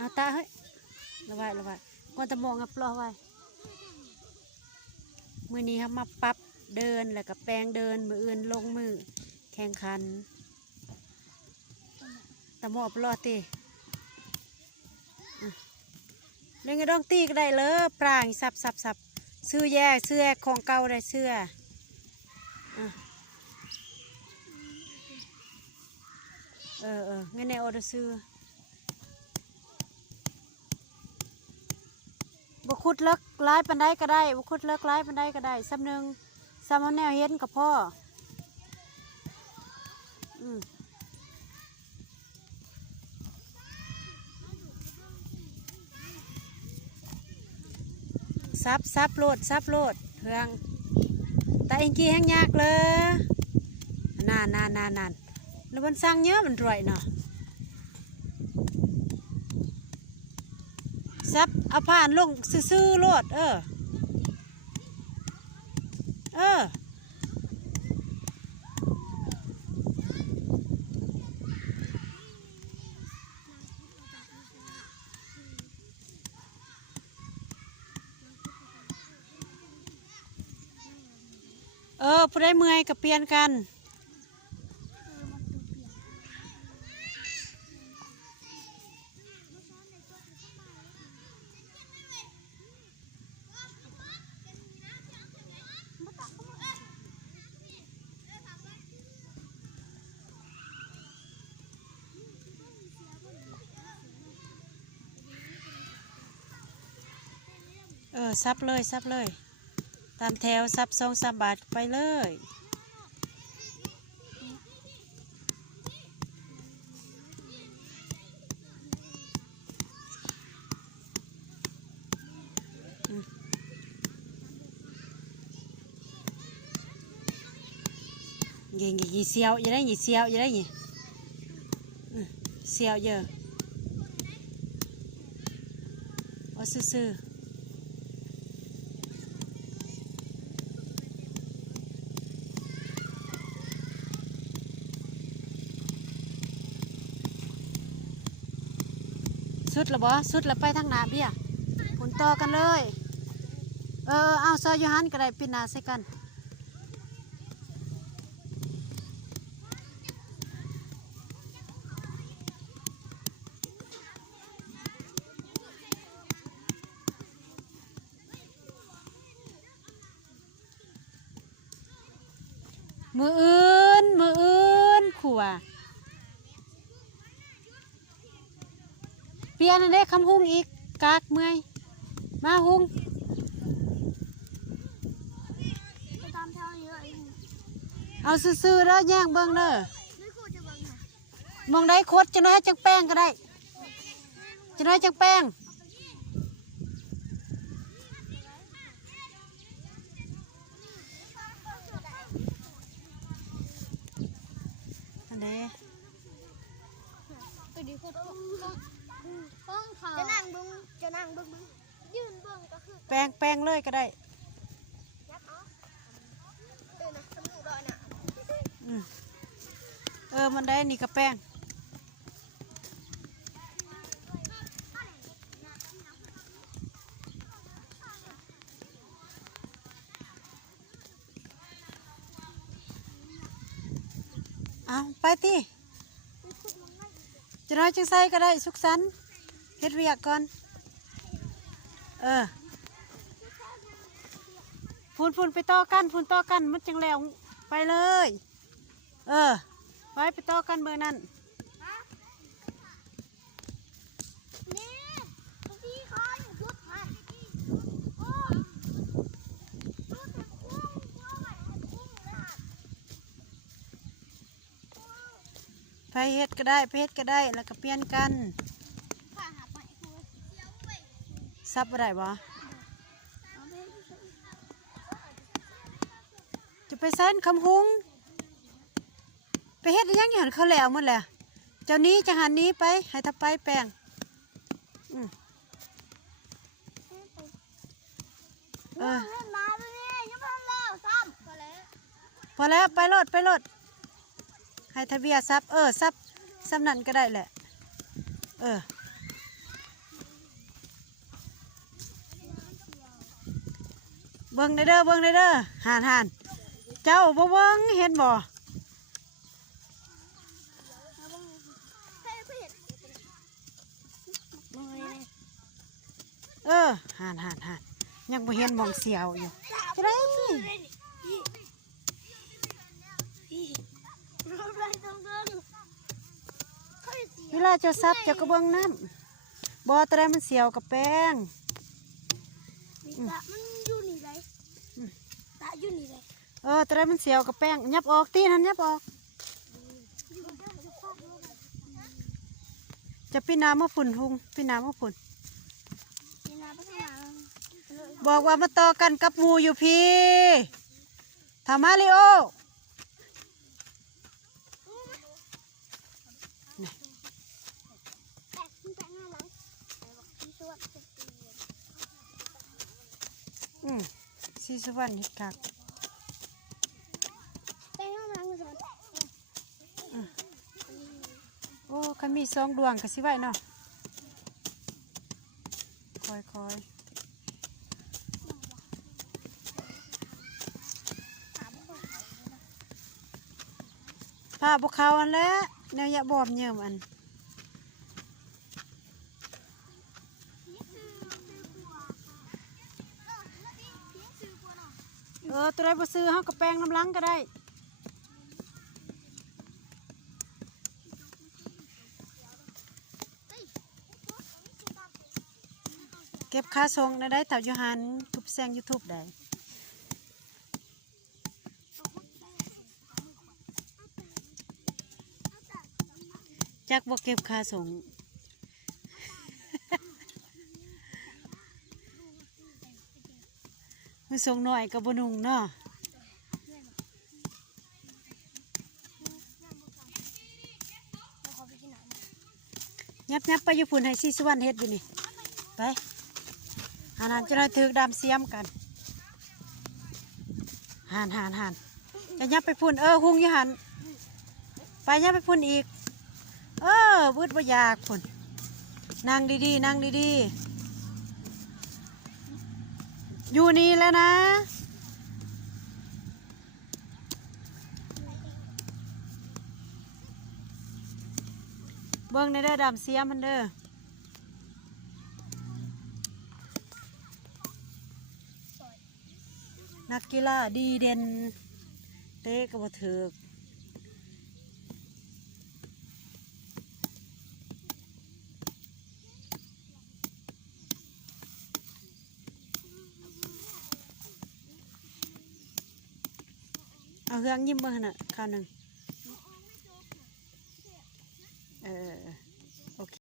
เอาตาเฮ้ยระไว้ก่อนตะมองกับปลอไว้มือนี้ครับมาปรับเดินแล้วก็แปลงเดินมืออื่นลงมือแข่งขันตะมองปลอตีเล่นกระดองตีก็ได้เลยปรางสับซื้อแยกของเก่าได้เสื้องั้นในออเดอร์ซื้อบุคุดเลิกไล่ปันได้ก็ได้บุคุดเลิกไล่ปันได้ก็ได้ซ้ำหนึ่งซ้ำแนวเห็นกับพ่อซับโลดเฮืองแต่เองกี้แห้งยากเลยนานแล้วมันสร้างเยอะมันรวยเนาะซับเอาผ่านลงซื่อโลดผู้ได้เมื่อยกับเปลี่ยนกันซับเลยตามแถวซับ2-3 บาทไปเลยยี่เสียวอย่าได้ยี่เสียวอย่าได้ยี่เสียวเยอะเอาซื่อสุดละบ่สุดละไปทางหน้าเบี้ยผลต่อกันเลยเอาซอยยูฮันก็ได้ปิดหน้าใส่กันมืออื่นขัวเปลี่ยนอันนี้คำหุ้งอีกกากเมื่อยมาหุ้งเอาซื่อๆแล้วแย่งเบิ้งเลยมองได้โคตรจะน้อยจังแป้งก็ได้จะน้อยจังแป้งอันนี้จะนั่งบึ้งยืนเบิ้งก็คือแป้งเลยก็ได้มันได้นี่ก็แป้งเอาไปที่จะน้อยจังใส่ก็ได้สุกสันเฮ็ดเวียกก่อนพูนไปต่อกันมันจังแล้วไปเลยไปต่อกันเบอร์นั้นไปเฮ็ดก็ได้แล้วก็เปลี่ยนกันซับอะไรบ่จะไปเส้นคำหุงไปเฮ็ดยังหันเขาแล้วหมดแหละเจ้านี้จะหันนี้ไปให้ทับไปแป้งพอแล้วไปรถให้ทะเบียซับซับนั่นก็ได้แหละ เบิ่งได้เด้อเบิ่งได้เด้อห่านห่านเจ้าบ่เบิ่งเห็นบ่ เอาเบิ่งเฮ้ยเพิ่นบ่เห็น ห่านห่านห่านยังบ่เห็นหมองเสียวอยู่จะได้ เวลาเจ้าซับเจ้าก็เบิ่งน้ำบ่ตะไดมันเสียวกับแป้ง ตามันอยู่นี่เลยตาอยู่นี่เลย ตะไดมันเสียวกับแป้งยับออกตีนั่นยับออกจะพี่น้ำมาฝุ่นหุงพี่น้ำมาฝุ่น นี่นะไปข้างหลัง บอกว่ามาต่อกันกับหมูอยู่พี่ทำมาริโอ แตกขึ้นไปหน้าหลังที่สวด สีสุวรรณเฮ็ดคัก ไปหน้าหลังสวด โอ้คันมีสองดวงก็สิไว้เนาะคอยผ้าบุเขาอันแล้วแนวยะบอมเยิ่มอันตัวใดบ่ซื้อเฮาก็แป้งน้ำลังก็ได้เก็บค่าส่งได้แถวยูฮันทุบแซง YouTube ได้จักบ่เก็บค่าส่ง มือส่งหน่อยกับบนุงเนาะยับไปอยู่พุ่นให้ซีสวรรณเฮ็ดอยู่นี่ไปหานจะได้ถือดำเสียมกันหานจะยับไปพุ่นหุงอยู่หันไปยับไปพุ่นอีกวืดบ่อยากพุ่นนั่งดีๆนั่งดีๆอยู่นี่แล้วนะเบิ่งในเด้อดำเสียมันเด้อนักกีฬาดีเด่นเตะก็บ่ถึกเอาเครื่องยิ้มเบิ่งหั่นน่ะข้าวหนึ่งโอเค